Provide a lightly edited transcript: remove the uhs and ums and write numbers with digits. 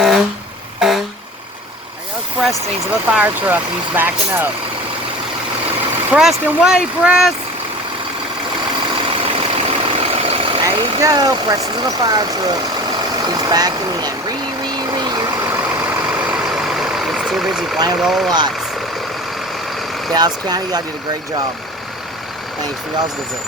There goes Preston. He's in the fire truck. He's backing up. Preston, wait, Press! There you go. Preston's in the fire truck. He's backing in. He's too busy playing with all the lights. Dallas County, y'all did a great job. Thanks for y'all's visit.